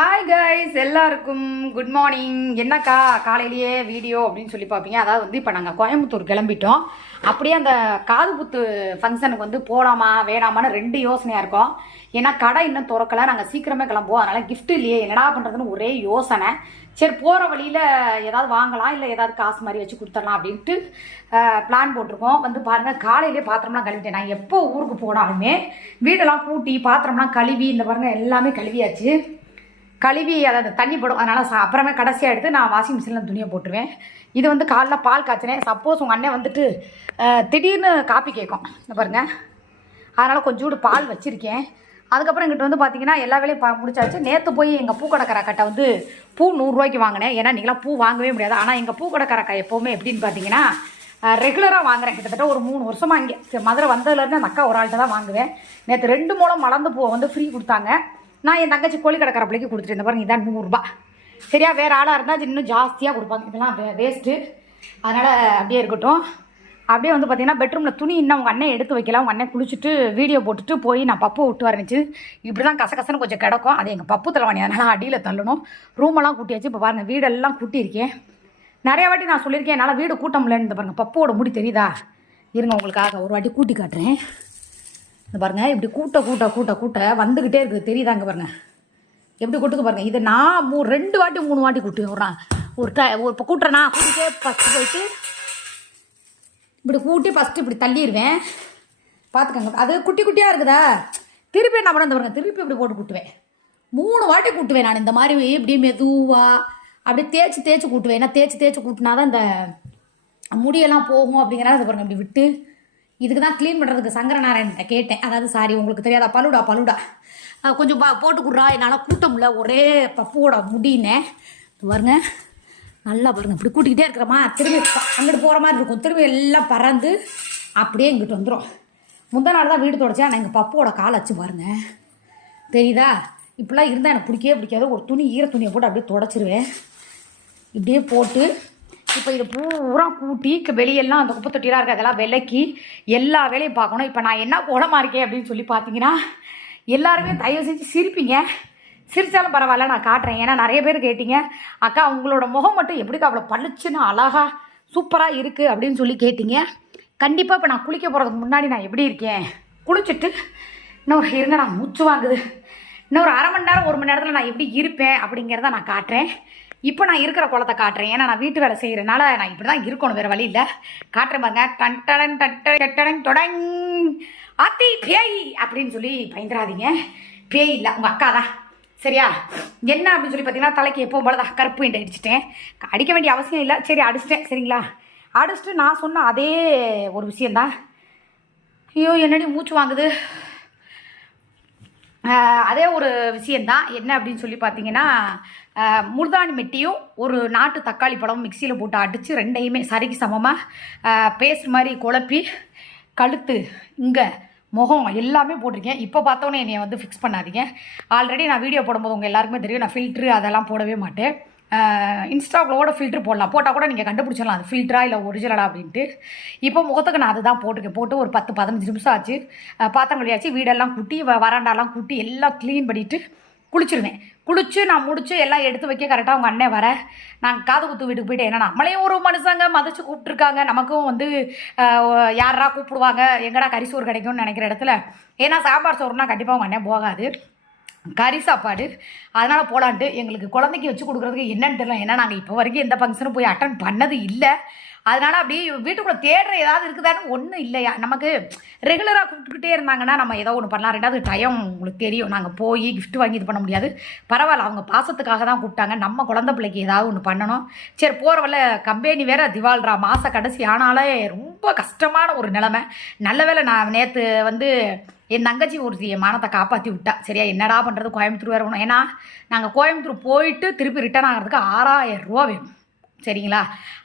Hi guys எல்லாருக்கும் good morning என்னக்கா காலையிலேயே வீடியோ அப்படின்னு சொல்லி பார்ப்பீங்க. அதாவது வந்து இப்போ நாங்கள் கோயம்புத்தூர் கிளம்பிட்டோம். அப்படியே அந்த காதுபுத்து ஃபங்க்ஷனுக்கு வந்து போகலாமா வேணாமான்னு ரெண்டு யோசனையாக இருக்கும். ஏன்னா கடை இன்னும் திறக்கல நாங்கள் சீக்கிரமே கிளம்புவோம். அதனால் கிஃப்ட் இல்லையே என்னடா பண்ணுறதுன்னு ஒரே யோசனை. சரி போகிற வழியில் ஏதாவது வாங்கலாம் இல்லை ஏதாவது காசு மாதிரி வச்சு கொடுத்துடலாம் அப்படின்ட்டு பிளான் போட்டிருக்கோம். வந்து பாருங்கள் காலையிலே பாத்திரம்லாம் கழுவிட்டேன். நான் எப்போ ஊருக்கு போனாலுமே வீடெல்லாம் கூட்டி பாத்திரம்லாம் கழுவி இந்த பாருங்கள் எல்லாமே கழுவியாச்சு. கழுவி அதை தண்ணி போடும். அதனால் அப்புறமே கடைசியாக எடுத்து நான் வாஷிங் மிஷினில் துணியை போட்டுருவேன். இது வந்து காலைல பால் காய்ச்சினேன் சப்போஸ் உங்கள் அண்ணன் வந்துட்டு திடீர்னு காப்பி கேட்கும். இந்த பாருங்கள் அதனால் கொஞ்சோடு பால் வச்சுருக்கேன். அதுக்கப்புறம் எங்கிட்ட வந்து பார்த்தீங்கன்னா எல்லா வேலையும் பா முடிச்சாச்சு. நேற்று போய் எங்கள் பூக்கடைக்கார வந்து பூ நூறுரூவாய்க்கு வாங்கினேன். ஏன்னா நீங்களாம் பூ வாங்கவே முடியாது. ஆனால் எங்கள் பூக்கடைக்காரக்கா எப்போவுமே எப்படின்னு பார்த்தீங்கன்னா ரெகுலராக வாங்குறேன். கிட்டத்தட்ட ஒரு மூணு வருஷமாக இங்கே மதுரை வந்ததுலேருந்து அந்த அக்கா ஒரு ஆள்கிட்ட தான் வாங்குவேன். நேற்று ரெண்டு மூலம் மலர்ந்து பூவை வந்து ஃப்ரீ கொடுத்தாங்க. நான் என் தங்கச்சி கோழி கடைக்கார பிள்ளைக்கு கொடுத்துட்டு பாருங்க இதான் நூறுரூபா சரியா வேறு ஆளாக இருந்தால் இன்னும் ஜாஸ்தியாக கொடுப்பாங்க. இதெல்லாம் வே வேஸ்ட்டு அதனால் அப்படியே இருக்கட்டும். அப்படியே வந்து பார்த்தீங்கன்னா பெட்ரூமில் துணி இன்னும் உங்கள் அண்ணன் எடுத்து வைக்கல. அவங்க அண்ணன் குளிச்சுட்டு வீடியோ போட்டுட்டு போய் நான் பப்பு விட்டு வரணிச்சு இப்படி தான் கசகசன்னு கொஞ்சம் கிடக்கும். அது எங்கள் பப்பு தலைவாணி அதனால் அடியில் தள்ளணும். ரூமெல்லாம் கூட்டியாச்சு. இப்போ பாருங்கள் வீடெல்லாம் கூட்டியிருக்கேன். நிறைய வாட்டி நான் சொல்லியிருக்கேன் என்னால் வீடு கூட்ட முடியலன்னு. இந்த பாருங்கள் பப்புவோட முடி தெரியுதா? இருங்க உங்களுக்காக ஒரு வாட்டி கூட்டி காட்டுறேன். இந்த பாருங்க இப்படி கூட்ட கூட்ட கூட்ட கூட்ட வந்துக்கிட்டே இருக்குது. தெரியுதாங்க பாருங்க? எப்படி கூட்டுக்கு பாருங்க? இதை நான் மூ ரெண்டு வாட்டி மூணு வாட்டி கூட்டி விட்றான் ஒரு ட ஒரு இப்போ கூட்டுறேன்னா கூட்டிகிட்டே ஃபஸ்ட்டு போயிட்டு இப்படி கூட்டி ஃபஸ்ட்டு இப்படி தள்ளிடுவேன் பார்த்துக்கங்க அது குட்டி குட்டியாக இருக்குதா? திருப்பி என்ன பண்ண பாருங்க திருப்பி இப்படி போட்டு கூட்டுவேன். மூணு வாட்டி கூட்டுவேன் நான் இந்த மாதிரி. இப்படி மெதுவாக அப்படியே தேய்ச்சி தேய்ச்சி கூட்டுவேன். ஏன்னா தேய்ச்சி தேய்ச்சி கூட்டினா தான் இந்த முடியெல்லாம் போகும் அப்படிங்கிறத அதை பாருங்க இப்படி விட்டு இதுக்கு தான் க்ளீன் பண்ணுறதுக்கு சங்கரநாராயண்கிட்ட கேட்டேன். அதாவது சாரி உங்களுக்கு தெரியாதா? பலுடா பலுடா கொஞ்சம் பா போட்டு கொடுறா. என்னால் கூட்ட முடியல. ஒரே பப்புவோட முடின்னு பாருங்க. நல்லா பாருங்க. இப்படி கூட்டிக்கிட்டே இருக்கிறோமா திரும்பி அங்கிட்டு போகிற மாதிரி இருக்கும். திரும்பி எல்லாம் பறந்து அப்படியே இங்கிட்டு வந்துடும் முந்தா நாள் தான் வீடு தொடச்சேன். நான் எங்கள் பப்புவோட கால் வச்சு பாருங்க. தெரியுதா? இப்படிலாம் இருந்தால் எனக்கு பிடிக்கவே பிடிக்காது. ஒரு துணி ஈர துணியை போட்டு அப்படியே தொடச்சிருவேன். இப்படியே போட்டு இப்போ இது பூரா கூட்டி வெளியெல்லாம் அந்த குப்பை தொட்டிலாம் இருக்குது அதெல்லாம் விலக்கி எல்லா வேலையும் பார்க்கணும். இப்போ நான் என்ன கோலமாக இருக்கேன் அப்படின்னு சொல்லி பார்த்தீங்கன்னா எல்லாருமே தயவு செஞ்சு சிரிப்பீங்க. சிரித்தாலும் பரவாயில்ல நான் காட்டுறேன். ஏன்னா நிறைய பேர் கேட்டீங்க அக்கா உங்களோட முகம் மட்டும் எப்படிக்கா அவ்வளோ பளிச்சுன்னு அழகா சூப்பராக இருக்குது அப்படின்னு சொல்லி கேட்டீங்க. கண்டிப்பாக இப்போ நான் குளிக்க போகிறதுக்கு முன்னாடி நான் எப்படி இருக்கேன்? குளிச்சுட்டு இன்னும் இருங்க நான் மூச்சு வாங்குது. இன்னும் ஒரு அரை மணி நேரம் ஒரு மணி நேரத்தில் நான் எப்படி இருப்பேன் அப்படிங்கிறத நான் காட்டுறேன். இப்போ நான் இருக்கிற குளத்தை காட்டுறேன். ஏன்னா நான் வீட்டு வேலை செய்கிறனால நான் இப்படி தான் இருக்கணும். வேறு வழி இல்லை. காட்டுறேன் பாருங்க. டன் டடன் டட்ட டடன் தொடங். அத்தி பேய் அப்படின்னு சொல்லி பயந்துடாதீங்க பேய் இல்லை. உங்கள் அக்கா தான். சரியா? என்ன அப்படின்னு சொல்லி பார்த்தீங்கன்னா தலைக்கு எப்போ போல தான் கருப்பு என்று அடிச்சிட்டேன். அடிக்க வேண்டிய அவசியம் இல்லை. சரி அடிச்சிட்டேன். சரிங்களா? அடிச்சுட்டு நான் சொன்ன அதே ஒரு விஷயந்தான் ஐயோ என்னடி மூச்சு வாங்குது? அதே ஒரு விஷயந்தான் என்ன அப்படின்னு சொல்லி பார்த்தீங்கன்னா முருதாணி முல்தானி மெட்டியும் ஒரு நாட்டு தக்காளி பழமும் மிக்சியில் போட்டு அடித்து ரெண்டையுமே சரிக்கு சமமாக பேஸ்ட் மாதிரி குழப்பி கழுத்து இங்கே முகம் எல்லாமே போட்டிருக்கேன். இப்போ பார்த்தோன்னே என்னை வந்து ஃபிக்ஸ் பண்ணாதீங்க. ஆல்ரெடி நான் வீடியோ போடும்போது உங்கள் எல்லாருக்குமே தெரியும். நான் ஃபில்ட்ரு அதெல்லாம் போடவே மாட்டேன். இன்ஸ்டாக்களோட ஃபில்ட்ரு போடலாம். போட்டால் கூட நீங்கள் கண்டுபிடிச்சிடலாம். அது ஃபில்ட்ரா இல்லை ஒரிஜினலா அப்படின்ட்டு. இப்போ முகத்துக்கு நான் அதுதான் போட்டுக்கேன் போட்டு ஒரு பத்து பதினஞ்சு நிமிஷம் ஆச்சு. அஹ் பாத்திரம் கழியாச்சு வீடெல்லாம் கூட்டி வ- வராண்டாலாம் கூட்டி எல்லாம் க்ளீன் பண்ணிவிட்டு குளிச்சிருவேன். குளிச்சு நான் முடிச்சு எல்லாம் எடுத்து வைக்க கரெக்டாக உங்கள் அண்ணன் வர. நாங்கள் காது குத்து வீட்டுக்கு போயிட்டு ஏன்னா நம்மளையும் ஒரு மனுஷங்க மதிச்சு கூப்பிட்ருக்காங்க நமக்கும் வந்து யாரா கூப்பிடுவாங்க? எங்கடா கரிசோறு கிடைக்கும்னு நினைக்கிற இடத்துல. ஏன்னா சாம்பார் சோறுனா கண்டிப்பாக உங்கள் அண்ணன் போகாது. கறி சாப்பாடு. அதனால் போலான்ட்டு எங்களுக்கு குழந்தைக்கு வச்சு கொடுக்குறதுக்கு என்னன்னு தெரியல. ஏன்னா நாங்கள் இப்போ வரைக்கும் எந்த ஃபங்க்ஷனும் போய் அட்டன் பண்ணது இல்லை. அதனால் அப்படியே வீட்டுக்குள்ளே தேடுற ஏதாவது இருக்குதான்னு ஒன்றும் இல்லையா? நமக்கு ரெகுலராக கூப்பிட்டுக்கிட்டே இருந்தாங்கன்னா நம்ம ஏதோ ஒன்று பண்ணலாம். ரெண்டாவது டைம் உங்களுக்கு தெரியும். நாங்கள் போய் கிஃப்ட் வாங்கி இது பண்ண முடியாது. பரவாயில்ல அவங்க பாசத்துக்காக தான் கூப்பிட்டாங்க. நம்ம குழந்த பிள்ளைக்கு ஏதாவது ஒன்று பண்ணணும். சரி போகிறவல்ல கம்பெனி வேற திவால்ரா மாத கடைசி ஆனாலே ரொம்ப கஷ்டமான ஒரு நிலைமை. நல்ல வேளை நான் நேற்று வந்து என் தங்கச்சி ஒரு மானத்தை காப்பாற்றி விட்டா. சரியா? என்னடா பண்ணுறது கோயம்புத்தூர் வேறு வேணும் ஏன்னா நாங்கள் கோயம்புத்தூர் போயிட்டு திருப்பி ரிட்டர்ன் ஆகிறதுக்கு ஆறாயிரம் ரூபா வேணும். சரிங்களா?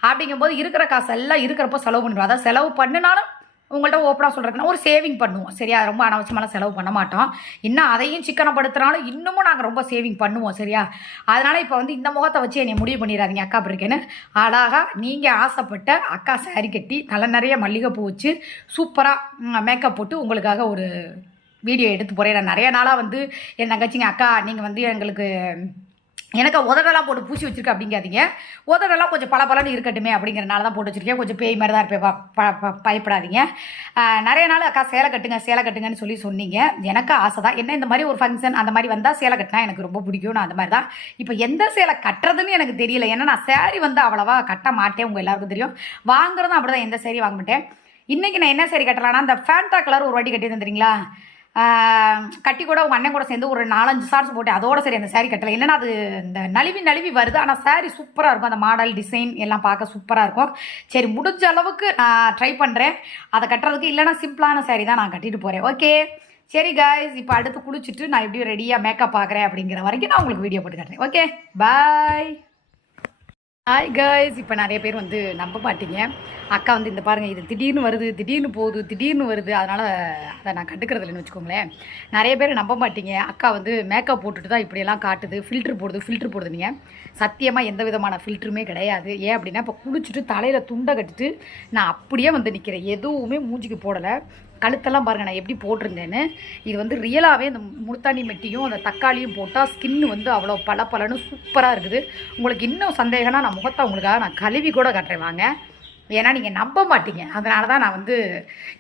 அப்படிங்கும்போது இருக்கிற காசு எல்லாம் இருக்கிறப்போ செலவு பண்ணிடுவோம். அதாவது செலவு பண்ணினாலும் உங்கள்கிட்ட ஓப்பனாக சொல்கிறதுக்குன்னா ஒரு சேவிங் பண்ணுவோம். சரியா ரொம்ப அனாவசியமான செலவு பண்ண மாட்டோம். இன்னும் அதையும் சிக்கனப்படுத்துனாலும் இன்னமும் நாங்கள் ரொம்ப சேவிங் பண்ணுவோம் சரியா? அதனால் இப்போ வந்து இந்த முகத்தை வச்சு என்னை முடிவு பண்ணிடாதீங்க அக்கா பிரிக்கேன்னு அழகாக நீங்கள் ஆசைப்பட்ட அக்கா சாரி கட்டி தலை நிறைய மல்லிகைப்பூ வச்சு சூப்பராக மேக்கப் போட்டு உங்களுக்காக ஒரு வீடியோ எடுத்து போகிறேன் நான் நிறைய நாளாக வந்து என் தங்கச்சிங்க அக்கா நீங்கள் வந்து எங்களுக்கு எனக்கு உதடெல்லாம் போட்டு பூசி வச்சிருக்க அப்படிங்காதீங்க. உதடெல்லாம் கொஞ்சம் பல பலன்னு இருக்கட்டுமே அப்படிங்கிறனால தான் போட்டு வச்சுருக்கேன். கொஞ்சம் பேய் மாதிரி தான் இருப்பேன். ப- ப- பயப்படாதீங்க. நிறைய நாள் அக்கா சேலை கட்டுங்க சேலை கட்டுங்கன்னு சொல்லி சொன்னீங்க. எனக்கு ஆசை தான். என்ன இந்த மாதிரி ஒரு ஃபங்க்ஷன் அந்த மாதிரி வந்தால் சேலை கட்டினா எனக்கு ரொம்ப பிடிக்கும். நான் அந்த மாதிரி தான். இப்போ எந்த சேலை கட்டுறதுன்னு எனக்கு தெரியல. ஏன்னா நான் சேரீ வந்து அவ்வளோவா கட்ட மாட்டேன். உங்கள் எல்லாருக்கும் தெரியும். வாங்குறதும் அப்படி தான் எந்த சேரீ வாங்க மாட்டேன். இன்றைக்கி நான் என்ன சேரீ கட்டலான்னா அந்த ஃபேண்டா கலர் ஒரு வாட்டி கட்டி தந்துறீங்களா கட்டி கூட உங்கள் அண்ணன் கூட சேர்ந்து ஒரு நாலஞ்சு சார்ஸ் போட்டு அதோட சரி அந்த saree கட்டலை. இல்லைன்னா அது இந்த நழுவி நழுவி வருது. ஆனால் saree சூப்பராக இருக்கும். அந்த மாடல் டிசைன் எல்லாம் பார்க்க சூப்பராக இருக்கும். சரி முடிஞ்ச அளவுக்கு நான் ட்ரை பண்ணுறேன் அதை கட்டுறதுக்கு இல்லைன்னா சிம்பிளான saree தான் நான் கட்டிட்டு போகிறேன் ஓகே சரி காய்ஸ் இப்போ அடுத்து குளிச்சுட்டு நான் எப்படி ரெடியாக மேக்கப் பார்க்குறேன் அப்படிங்கிற வரைக்கும் நான் உங்களுக்கு வீடியோ போட்டு காட்டுறேன். ஓகே பாய் ஹாய் கைஸ் இப்போ நிறைய பேர் வந்து நம்ப மாட்டீங்க. அக்கா வந்து இந்த பாருங்கள் இது திடீர்னு வருது திடீர்னு போகுது திடீர்னு வருது. அதனால் அதை நான் கண்டுக்கிறது இல்லைன்னு வச்சுக்கோங்களேன். நிறைய பேர் நம்ப மாட்டீங்க. அக்கா வந்து மேக்கப் போட்டுட்டு தான் இப்படியெல்லாம் காட்டுது ஃபில்ட்ரு போடுது ஃபில்ட்ரு போடுது நீங்கள் சத்தியமாக எந்த விதமான ஃபில்ட்ருமே கிடையாது. ஏன் அப்படின்னா இப்போ குளிச்சுட்டு தலையில் துண்டை கட்டிட்டு நான் அப்படியே வந்து நிற்கிறேன் எதுவுமே மூஞ்சிக்கு போடலை. கழுத்தெல்லாம் பாருங்கள் நான் எப்படி போட்டிருந்தேன்னு. இது வந்து ரியலாகவே இந்த முல்தானி மெட்டியும் அந்த தக்காளியும் போட்டால் ஸ்கின் வந்து அவ்வளோ பல பலன்னு சூப்பராக இருக்குது. உங்களுக்கு இன்னும் சந்தேகம்னா நான் முகத்தை உங்களுக்காக நான் கழுவி கூட கட்டுறேன் வாங்க. ஏன்னா நீங்கள் நம்ப மாட்டீங்க. அதனால தான் நான் வந்து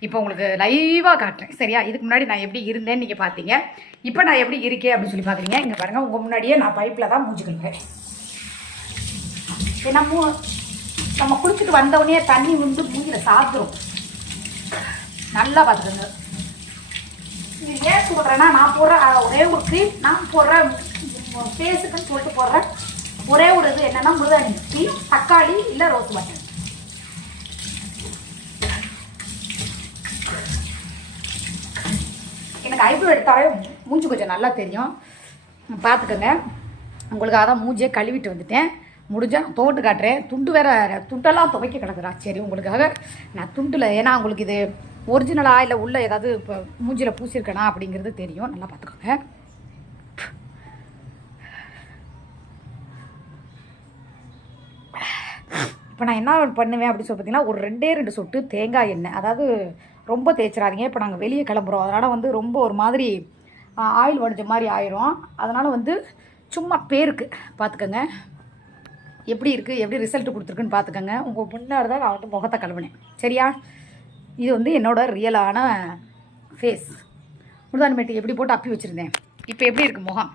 இப்போ உங்களுக்கு லைவாக காட்டுறேன். சரியா? இதுக்கு முன்னாடி நான் எப்படி இருந்தேன்னு நீங்கள் பார்த்தீங்க இப்போ நான் எப்படி இருக்கேன் அப்படின்னு சொல்லி பார்க்குறீங்க இங்கே பாருங்கள் உங்கள் முன்னாடியே நான் பைப்பில் தான் மூஞ்சி கழுவேன் ஏன்னா மூ நம்ம குளிச்சுட்டு வந்தவுடனே தண்ணி வந்து மூஞ்சில் சாப்பிட்றோம் நல்லா பார்த்துக்கோங்க. இது ஏன் சொல்கிறேன்னா நான் போடுற ஒரே ஒரு க்ரீம் நான் போடுற ஃபேஸுக்குன்னு சொல்லிட்டு போடுறேன் ஒரே ஒரு இது என்னென்னா முருதாணி க்ரீம் தக்காளி இல்லை ரோஸ் வாட்டர். எனக்கு ஐப்ரோ எடுத்தாலே மூஞ்சி கொஞ்சம் நல்லா தெரியும். பார்த்துக்கோங்க. உங்களுக்கு அதான் மூஞ்சியை கழுவிட்டு வந்துட்டேன். முடிஞ்சால் நான் காட்டுறேன். துண்டு வேற துண்டெல்லாம் துவைக்க கிடக்குறா. சரி உங்களுக்காக நான் துண்டில் ஏன்னா உங்களுக்கு இது ஒரிஜினலாக இல்லை உள்ள ஏதாவது இப்போ மூஞ்சியில் பூசியிருக்கேனா அப்படிங்கிறது தெரியும். நல்லா பார்த்துக்கோங்க இப்போ நான் என்ன பண்ணுவேன் அப்படின்னு சொல்லி பார்த்தீங்கன்னா ஒரு ரெண்டே ரெண்டு சொட்டு தேங்காய் எண்ணெய். அதாவது ரொம்ப தேய்ச்சிடாதீங்க. இப்போ நாங்கள் வெளியே கிளம்புறோம். அதனால் வந்து ரொம்ப ஒரு மாதிரி ஆயில் வடிஞ்ச மாதிரி ஆயிரும். அதனால் வந்து சும்மா பேருக்கு பார்த்துக்கோங்க எப்படி இருக்குது எப்படி ரிசல்ட் கொடுத்துருக்குன்னு பார்த்துக்கோங்க. உங்கள் முன்னாடி தான் நான் வந்து முகத்தை கழுவினேன். சரியா? இது வந்து என்னோட ரியலான ஃபேஸ் முருதானிமேட்டு எப்படி போட்டு அப்பி வச்சுருந்தேன்? இப்போ எப்படி இருக்குது முகம்?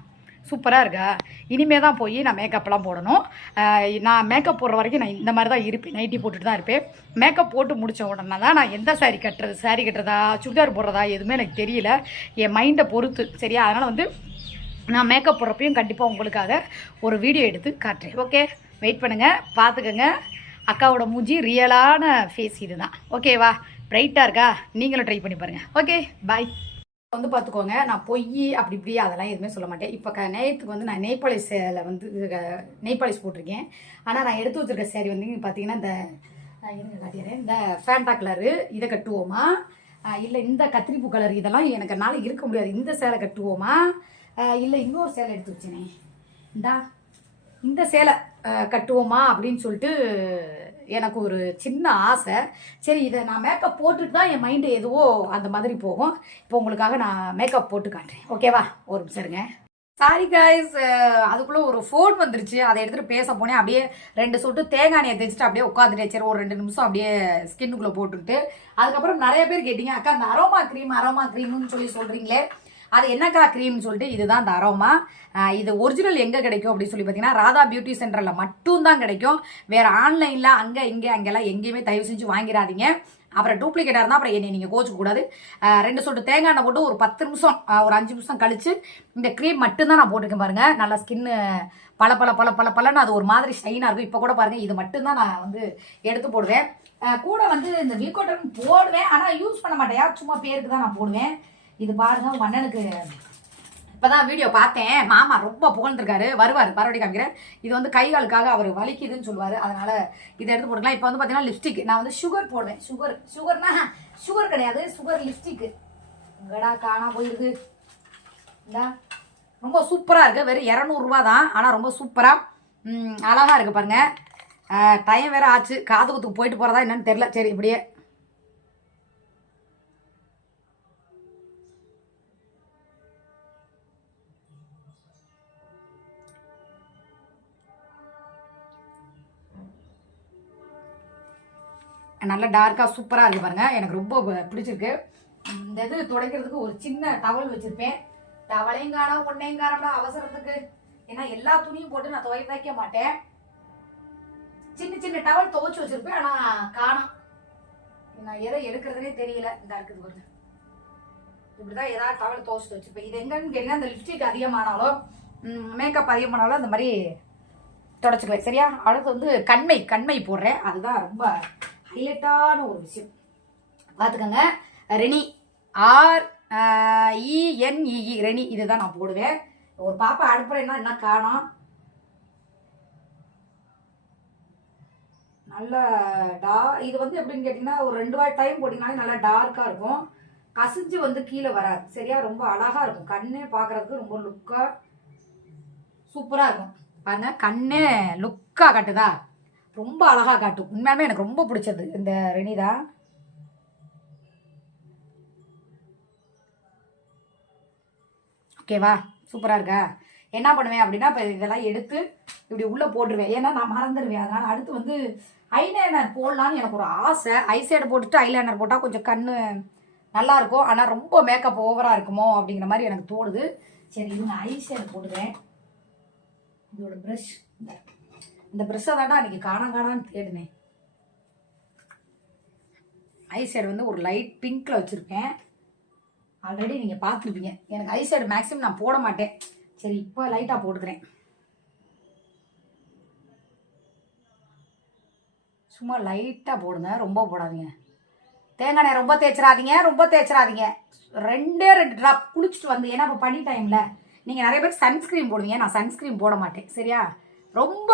சூப்பராக இருக்கா? இனிமே தான் போய் நான் மேக்கப்லாம் போடணும். நான் மேக்கப் போடுற வரைக்கும் நான் இந்த மாதிரி தான் இருப்பேன். நைட்டி போட்டுட்டு தான் இருப்பேன். மேக்கப் போட்டு முடிச்ச உடனே தான் நான் எந்த saree கட்டுறது saree கட்டுறதா சுடிதார் போடுறதா எதுவுமே எனக்கு தெரியல. என் மைண்டை பொறுத்து. சரியா? அதனால் வந்து நான் மேக்கப் போடுறப்பையும் கண்டிப்பாக உங்களுக்காக ஒரு வீடியோ எடுத்து காட்டுறேன். ஓகே வெயிட் பண்ணுங்கள் பார்த்துக்கோங்க. அக்காவோட மூஞ்சி ரியலான ஃபேஸ் இது தான் ஓகேவா பிரைட்டாக இருக்கா? நீங்களும் ட்ரை பண்ணி பாருங்கள் ஓகே பாய் வந்து பார்த்துக்கோங்க நான் பொய் அப்படி இப்படி அதெல்லாம் எதுவுமே சொல்ல மாட்டேன். இப்போ க நேற்றுக்கு வந்து நான் நெய்பாலிஸில் வந்து நெய்பாலிஸ் போட்டிருக்கேன். ஆனால் நான் எடுத்து வச்சிருக்க சேரீ வந்து பார்த்தீங்கன்னா இந்த காட்டிடுறேன் இந்த ஃபேண்டா கலரு இதை கட்டுவோமா? இல்லை இந்த கத்திரிப்பூ கலர் இதெல்லாம் எனக்கு என்னால் இருக்க முடியாது. இந்த சேலை கட்டுவோமா? இல்லை இன்னொரு சேலை எடுத்து வச்சேனே. இந்தா இந்த சேலை. கட்டுவோமா அப்படின்னு சொல்லிட்டு எனக்கு ஒரு சின்ன ஆசை. சரி இதை நான் மேக்கப் போட்டுட்டு தான் என் மைண்டு எதுவோ அந்த மாதிரி போகும். இப்போ உங்களுக்காக நான் மேக்கப் போட்டு காட்டுறேன். ஓகேவா ஒரு நிமிஷம் இருங்க. சாரி காய்ஸ் அதுக்குள்ளே ஒரு ஃபோன் வந்துருச்சு. அதை எடுத்துகிட்டு பேச போனேன். அப்படியே ரெண்டு சொட்டு தேங்காய் எண்ணெயை தேய்ச்சிட்டு அப்படியே உட்காந்துட்டேன் சரி ஒரு ரெண்டு நிமிஷம் அப்படியே ஸ்கின்னுக்குள்ளே போட்டுட்டு. அதுக்கப்புறம் நிறைய பேர் கேட்டீங்க அக்கா அந்த அரோமா க்ரீம் அரோமா க்ரீம்னு சொல்லி சொல்கிறீங்களே அது என்னக்கா க்ரீம்னு சொல்லிட்டு இதுதான் தரோமா அரோமா இது ஒரிஜினல் எங்கே கிடைக்கும் அப்படின்னு சொல்லி பார்த்தீங்கன்னா ராதா பியூட்டி சென்டரில் மட்டும்தான் கிடைக்கும். வேறு ஆன்லைனில் அங்கே இங்கே அங்கெல்லாம் எங்கேயுமே தயவு செஞ்சு வாங்கிடாதீங்க. அப்புறம் டூப்ளிகேட்டாக இருந்தால் அப்புறம் என்னை நீங்கள் கோச்சிக்கூடாது ரெண்டு சொட்டு தேங்காய் எண்ணெய் போட்டு ஒரு பத்து நிமிஷம் ஒரு அஞ்சு நிமிஷம் கழித்து இந்த க்ரீம் மட்டும்தான் நான் போட்டிருக்கேன் பாருங்க. நல்லா ஸ்கின்னு பல பல பல பல பலன்னு அது ஒரு மாதிரி ஷைனாக இருக்கும். இப்போ கூட பாருங்கள் இது மட்டும்தான் நான் வந்து எடுத்து போடுவேன். கூட வந்து இந்த வீக்கோட்டன் போடுவேன். ஆனால் யூஸ் பண்ண மாட்டேன். யார் சும்மா பேருக்கு தான் நான் போடுவேன். இது பாருங்க மன்னனுக்கு அண்ணனுக்கு. இப்பதான் வீடியோ பார்த்தேன். மாமா ரொம்ப புகழ்ந்துருக்காரு. வருவார் மறுபடியும் காமிக்கிறேன் இது வந்து கை காலுக்காக அவர் வலிக்குதுன்னு சொல்லுவார். அதனால இதை எடுத்து போட்டுக்கலாம். இப்போ வந்து பார்த்தீங்கன்னா லிப்ஸ்டிக் நான் வந்து சுகர் போடுவேன். சுகர் சுகர்னா சுகர் கிடையாது. சுகர் லிப்ஸ்டிக் எங்கடா காணா போயிருது. இந்தா. ரொம்ப சூப்பராக இருக்குது வெறும் இரநூறுவா தான். ஆனால் ரொம்ப சூப்பராக அழகாக இருக்குது பாருங்க. டைம் வேற ஆச்சு. காது குத்துக்கு போயிட்டு போகிறதா என்னன்னு தெரில சரி இப்படியே நல்ல டார்க்காக சூப்பராக இருக்குது பாருங்கள் எனக்கு ரொம்ப பிடிச்சிருக்கு. இந்த இது துடைக்கிறதுக்கு ஒரு சின்ன டவல் வச்சுருப்பேன். டவலையும் காணோம் ஒன்னையும் காணோம்னா அவசரத்துக்கு. ஏன்னா எல்லா துணியும் போட்டு நான் துவை வைக்க மாட்டேன். சின்ன சின்ன டவல் துவைச்சு வச்சிருப்பேன் ஆனால் காணோம். நான் எதை எடுக்கிறதுனே தெரியல. இந்த இருக்குது பாருங்க. இப்படிதான் ஏதாவது டவல் துவைச்சு வச்சுருப்பேன். இது எங்கன்னு கேட்டீங்கன்னா இந்த லிப்ஸ்டிக் அதிகமானாலும் மேக்கப் அதிகமானாலும் அந்த மாதிரி தொடச்சிக்குவேன். சரியா? அடுத்து வந்து கண்மை கண்மை போடுறேன். அதுதான் ரொம்ப ஹைலைட்டான ஒரு விஷயம். பார்த்துக்கோங்க ரெனி. R இஎன்இஇ Rennie. இதுதான் நான் போடுவேன். ஒரு பாப்பா அனுப்புறேன்னா என்ன காணும்? நல்ல டா இது வந்து எப்படின்னு கேட்டிங்கன்னா ஒரு ரெண்டு வாட்டி டைம் போட்டிங்கனாலே நல்லா டார்க்காக இருக்கும். கசிஞ்சு வந்து கீழே வராது. சரியா? ரொம்ப அழகாக இருக்கும். கண்ணே பார்க்குறதுக்கு ரொம்ப லுக்காக சூப்பராக இருக்கும். பாருங்க. கண்ணே லுக்காக கட்டுதா? ரொம்ப அழகாக காட்டும். உண்மையாலுமே எனக்கு ரொம்ப பிடிச்சது இந்த ரெனிதா. ஓகேவா சூப்பராக இருக்கா? என்ன பண்ணுவேன் அப்படின்னா இப்போ இதெல்லாம் எடுத்து இப்படி உள்ளே போட்டுருவேன். ஏன்னா நான் மறந்துடுவேன் அதனால் அடுத்து வந்து ஐலைனர் போடலான்னு எனக்கு ஒரு ஆசை. ஐசைடு போட்டுட்டு ஐலைனர் போட்டால் கொஞ்சம் கண் நல்லா இருக்கும். ஆனால் ரொம்ப மேக்கப் ஓவராக இருக்குமோ அப்படிங்கிற மாதிரி எனக்கு தோணுது. சரி இவங்க ஐசைடு போடுவேன் இதோட ப்ரஷ் இந்த இந்த ப்ரெஷ்ஷை தாண்டா அன்றைக்கி காணாம் காணான்னு தேடினேன் ஐஷேடு வந்து ஒரு லைட் பிங்க்கில் வச்சுருக்கேன். ஆல்ரெடி நீங்கள் பார்த்துருப்பீங்க. எனக்கு ஐஷேடு மேக்ஸிமம் நான் போட மாட்டேன். சரி இப்போ லைட்டாக போட்டுக்கிறேன். சும்மா லைட்டாக போடுங்க ரொம்ப போடாதீங்க. தேங்காய் எண்ணெய் ரொம்ப தேய்ச்சிடாதீங்க ரொம்ப தேய்ச்சிடாதீங்க. ரெண்டே ரெண்டு ட்ராப் குளிச்சுட்டு வந்து ஏன்னா இப்போ பனி டைமில் நீங்கள் நிறைய பேர் சன்ஸ்க்ரீன் போடுவீங்க நான் சன்ஸ்கிரீன் போட மாட்டேன். சரியா? ரொம்ப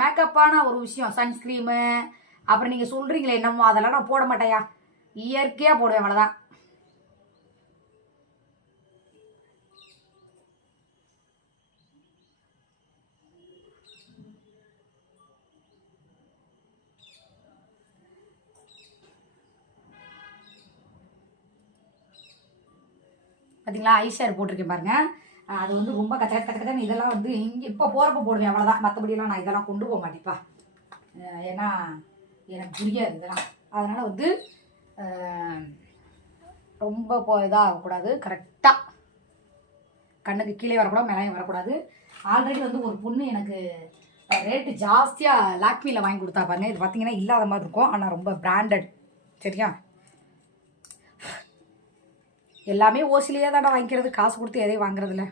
மேக்கப்பான ஒரு விஷயம். சன்ஸ்க்ரீமு அப்புறம் நீங்கள் சொல்கிறீங்களே என்னமோ அதெல்லாம் நான் போட மாட்டேயா இயற்கையாக போடுவேன் அவ்வளோதான் பார்த்தீங்களா ஐஷேர் போட்டிருக்கேன் பாருங்கள் அது வந்து ரொம்ப கச்ச கச்ச கச்சன்னு இதெல்லாம் வந்து இங்கே இப்போ போகிறப்ப போடுவேன் அவ்வளோதான் மற்றபடியெல்லாம் நான் இதெல்லாம் கொண்டு போக மாட்டேப்பா ஏன்னா எனக்கு புரியாது இதெல்லாம். அதனால் வந்து ரொம்ப போ இதாக ஆகக்கூடாது. கரெக்டாக கண்ணுக்கு கீழே வரக்கூடாது மேலேயும் வரக்கூடாது. ஆல்ரெடி வந்து ஒரு பொண்ணு எனக்கு ரேட்டு ஜாஸ்தியாக லாக்மியில் வாங்கி கொடுத்தா பாருங்க. இது பார்த்தீங்கன்னா இல்லாத மாதிரி இருக்கும். ஆனால் ரொம்ப பிராண்டட் சரியா? எல்லாமே ஓசிலேயே தானே வாங்கிக்கிறது. காசு கொடுத்து எதையும் வாங்குறதில்ல.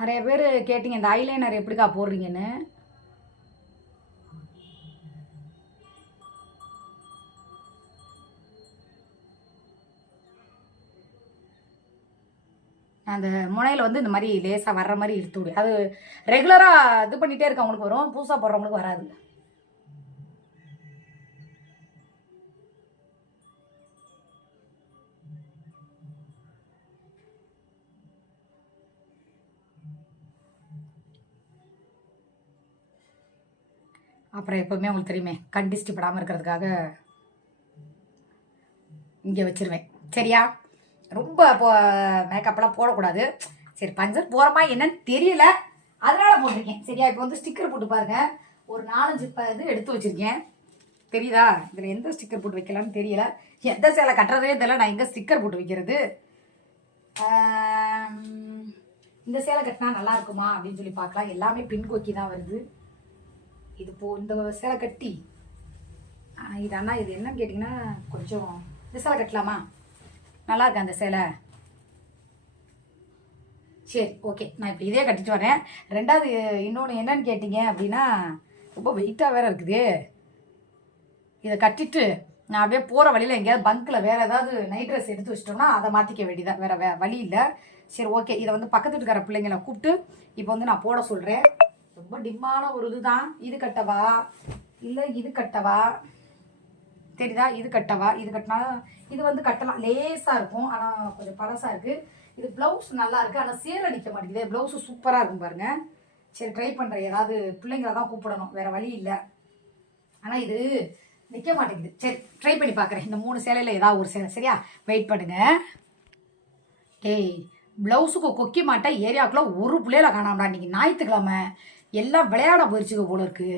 நிறைய பேர் கேட்டிங்க இந்த ஐலைனர் எப்படிக்கா போடுறீங்கன்னு? அந்த முனையில் வந்து இந்த மாதிரி லேசாக வர்ற மாதிரி இழுத்து விடு. அது ரெகுலராக இது பண்ணிகிட்டே இருக்கவங்களுக்கு வரும் புதுசாக போடுறவங்களுக்கு வராது அப்புறம் எப்போவுமே உங்களுக்கு தெரியுமே கண் படாமல் இருக்கிறதுக்காக இங்கே வச்சிருவேன். சரியா? ரொம்ப இப்போ மேக்கப்லாம் போடக்கூடாது. சரி பஞ்சர் போகிறோமா என்னன்னு தெரியல. அதனால் போட்டிருக்கேன். சரியா? இப்போ வந்து ஸ்டிக்கர் போட்டு பாருங்க. ஒரு நாலஞ்சு ப இது எடுத்து வச்சிருக்கேன். தெரியுதா? இதில் எந்த ஸ்டிக்கர் போட்டு வைக்கலாம்னு தெரியல. எந்த சேலை கட்டுறதே தெரியல. நான் எங்கே ஸ்டிக்கர் போட்டு வைக்கிறது? இந்த சேலை கட்டினா நல்லா இருக்குமா அப்படின்னு சொல்லி பார்க்கலாம். எல்லாமே பின் கோக்கி தான் வருது. இது போ இந்த சேலை கட்டி. இது அண்ணா இது என்னன்னு கேட்டிங்கன்னா கொஞ்சம் இந்த சேலை கட்டலாமா? நல்லா இருக்கா அந்த சேலை? சரி ஓகே நான் இப்போ இதே கட்டிட்டு வரேன். ரெண்டாவது இன்னொன்று என்னன்னு கேட்டிங்க அப்படின்னா ரொம்ப வெயிட்டாக வேற இருக்குது. இதை கட்டிட்டு நான் அப்படியே போகிற வழியில் எங்கேயாவது பங்க்கில் வேறு ஏதாவது நைட் ட்ரெஸ் எடுத்து வச்சிட்டோம்னா அதை மாற்றிக்க வேண்டியதான் வேறு வே வழி இல்லை. சரி ஓகே இதை வந்து பக்கத்து வீட்டுக்கார பிள்ளைங்களை கூப்பிட்டு இப்போ வந்து நான் போட சொல்கிறேன் ரொம்ப டிம்மான ஒரு இதுதான். இது கட்டவா? இல்லை இது கட்டவா? தெரியுதா? இது கட்டவா? இது கட்டினா இது வந்து கட்டலாம். லேசாக இருக்கும். ஆனால் கொஞ்சம் பழசாக இருக்குது இது ப்ளவுஸ் நல்லா இருக்குது ஆனால் சேல் அடிக்க மாட்டேங்குது. ப்ளவுஸு சூப்பராக இருக்கும் பாருங்கள் சரி ட்ரை பண்ணுறேன் ஏதாவது பிள்ளைங்கள தான் கூப்பிடணும். வேறு வழி இல்லை. ஆனால் இது நிற்க மாட்டேங்குது. சரி ட்ரை பண்ணி பார்க்குறேன் இந்த மூணு சேலையில் ஏதாவது ஒரு சேலை. சரியா? வெயிட் பண்ணுங்கள் ஏய் ப்ளவுஸுக்கு கொக்கி மாட்டேன் ஏரியாவுக்குள்ளே ஒரு பிள்ளையில காணாமடா. இன்றைக்கி ஞாயிற்றுக்கிழமை. எல்லாம் விளையாட போயிடுச்சுக்க போல இருக்கு.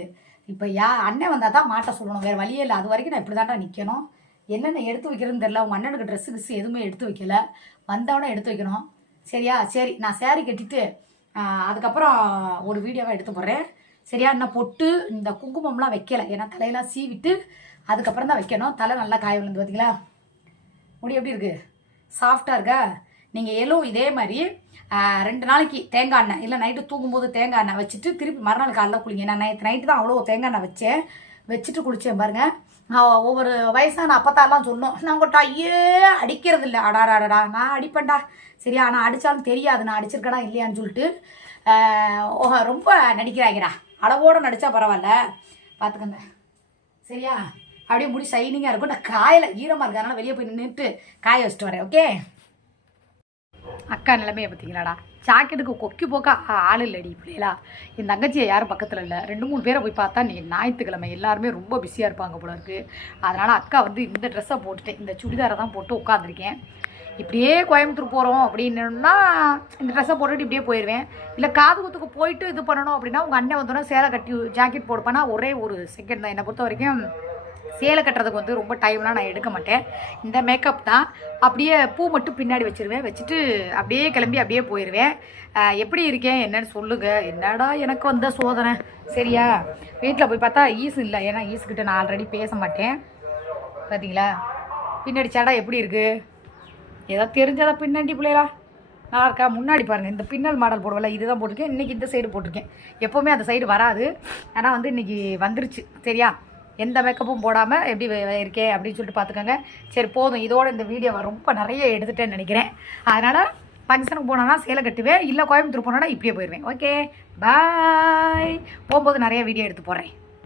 இப்போ யா அண்ணன் வந்தால் தான் மாட்ட சொல்லணும். வேறு வழியே இல்லை. அது வரைக்கும் நான் இப்படி தான்டா நிற்கணும் என்னென்ன எடுத்து வைக்கிறதுன்னு தெரில உங்கள் அண்ணனுக்கு ட்ரெஸ்ஸு கிஸ்ஸு எதுவுமே எடுத்து வைக்கல. வந்தவொடனே எடுத்து வைக்கணும். சரியா? சரி. நான் சேரீ கட்டிட்டு அதுக்கப்புறம் ஒரு வீடியோவை எடுத்து போடுறேன். சரியா? இன்னும் பொட்டு இந்த குங்குமம்லாம் வைக்கலை. ஏன்னா தலையெல்லாம் சீவிட்டு அதுக்கப்புறம் தான் வைக்கணும். தலை நல்லா காய விழுந்து பார்த்தீங்களா முடி எப்படி இருக்குது சாஃப்டாக இருக்கா? நீங்கள் எலும் இதே மாதிரி ரெண்டு நாளைக்கு தேங்காய் எண்ணெய். இல்லை நைட்டு தூங்கும்போது தேங்காய் எண்ணெய் வச்சுட்டு திருப்பி மறுநாள் காலைல குளிங்க. நான் நைட்டு நைட்டு தான் அவ்வளோ தேங்காய் எண்ணெய் வச்சேன். வச்சுட்டு குளித்தேன் பாருங்கள் ஒவ்வொரு வயசான அப்பத்தாலாம் சொன்னோம். நான் உங்கள்கிட்ட ஐயே அடிக்கிறது இல்லை அடாடாடா நான் அடிப்பேன்டா. சரியா நான் அடித்தாலும் தெரியாது. நான் அடிச்சிருக்கடா இல்லையான்னு சொல்லிட்டு ரொம்ப நடிக்கிறாங்கடா அளவோடு நடித்தா பரவாயில்ல. பார்த்துக்கங்க சரியா? அப்படியே முடி ஷைனிங்காக இருக்கும். நான் காயில் ஈரமாக இருக்கிறதுனால வெளியே போய் நின்றுட்டு காய வச்சுட்டு வரேன் ஓகே அக்கா நிலைமையை பார்த்தீங்களாடா? ஜாக்கெட்டுக்கு கொக்கி போக்க ஆள் இல்லடி பிள்ளைகளா. என் தங்கச்சியை யாரும் பக்கத்தில் இல்லை. ரெண்டு மூணு பேரை போய் பார்த்தா நீ ஞாயிற்றுக்கிழமை எல்லாருமே ரொம்ப பிஸியாக இருப்பாங்க போல இருக்குது அதனால் அக்கா வந்து இந்த ட்ரெஸ்ஸை போட்டுட்டேன். இந்த சுடிதாரை தான் போட்டு உட்காந்துருக்கேன் இப்படியே கோயம்புத்தூர் போகிறோம் அப்படின்னா இந்த ட்ரெஸ்ஸை போட்டுட்டு இப்படியே போயிடுவேன் இல்லை காது குத்துக்கு போயிட்டு இது பண்ணணும் அப்படின்னா உங்கள் அண்ணன் வந்தோடனே சேலை கட்டி ஜாக்கெட் போடுப்பானா ஒரே ஒரு செகண்ட் தான். என்னை பொறுத்த வரைக்கும் சேலை கட்டுறதுக்கு வந்து ரொம்ப டைம்லாம் நான் எடுக்க மாட்டேன். இந்த மேக்கப் தான். அப்படியே பூ மட்டும் பின்னாடி வச்சுருவேன். வச்சுட்டு அப்படியே கிளம்பி அப்படியே போயிடுவேன் எப்படி இருக்கேன்? என்னன்னு சொல்லுங்கள் என்னடா எனக்கு வந்த சோதனை? சரியா? வீட்டில் போய் பார்த்தா ஈஸ் இல்லை. ஏன்னா ஈஸுக்கிட்ட நான் ஆல்ரெடி பேச மாட்டேன். பார்த்தீங்களா பின்னாடி சடா எப்படி இருக்குது ஏதோ தெரிஞ்சதா பின்னாடி பிள்ளைகளா? நல்லா இருக்கா? முன்னாடி பாருங்கள் இந்த பின்னல் மாடல் போடுவல இது தான் போட்டிருக்கேன். இன்றைக்கி இந்த சைடு போட்டிருக்கேன். எப்போவுமே அந்த சைடு வராது. ஆனால் வந்து இன்றைக்கி வந்துருச்சு. சரியா? எந்த மேக்கப்பும் போடாமல் எப்படி இருக்கே அப்படின்னு சொல்லிட்டு பார்த்துக்கோங்க. சரி போதும். இதோட இந்த வீடியோவை ரொம்ப நிறைய எடுத்துட்டேன்னு நினைக்கிறேன். அதனால் ஃபங்க்ஷனுக்கு போனோன்னா சேலை கட்டுவேன். இல்லை கோயம்புத்தூர் போனோன்னா இப்படியே போயிடுவேன் ஓகே பாய் போகும்போது நிறைய வீடியோ எடுத்து போடுறேன்.